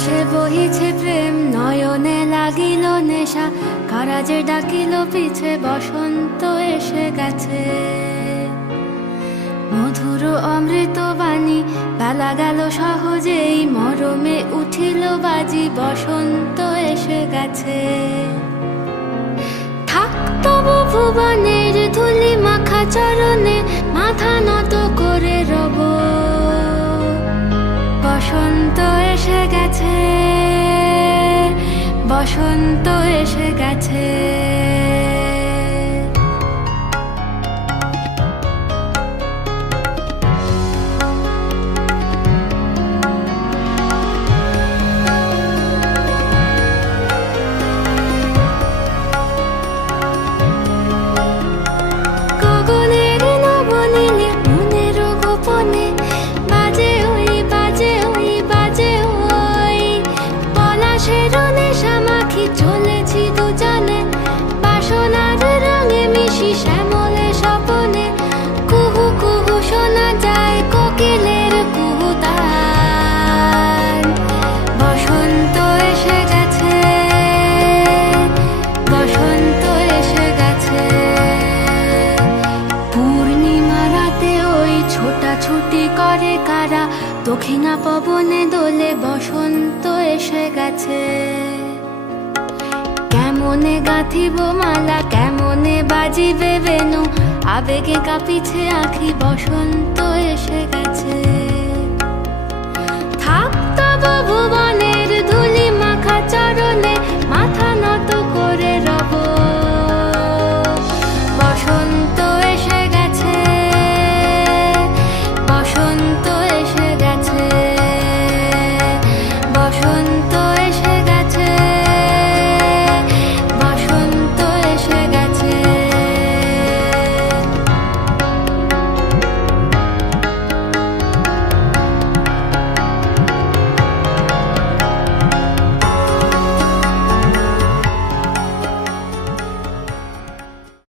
বাতাসে বহিছে প্রেম, নয়নে লাগিল নেশা, কারাজে ডাকিল পিছে, বসন্ত এসে গেছে। মধুর অমৃত বাণী, বেলা গেল সহজেই, মরমে উঠিল বাজি, বসন্ত এসে গেছে। থাক তবু ভুবনের ধুলি মাখা চরণে, মাথা নত করে রব। বসন্ত এসে গেছে, বসন্ত এসে গেছে। গগনের নবনীলে, মনের গোপনে, বাজে ওই বাজে ওই বাজে ওই। পলাশের নেশা মাখি চলেছি দুজনে, বাসনার রঙে মিশি শ্যামলে স্বপনে। কুহু কুহু শোনা যায় কোকিলের কুহুতান। বসন্ত এসে গেছে, বসন্ত এসে গেছে। পূর্ণিমা রাতে ওই ছোটাছুটি করে কারা, দক্ষিণা পবনে দোলে, বসন্ত এসে গেছে। কেমনে গাঁথিব মালা, কেমনে বাজিবে বেনু, আবেগে কাঁপিছে আঁখি, বসন্ত এসে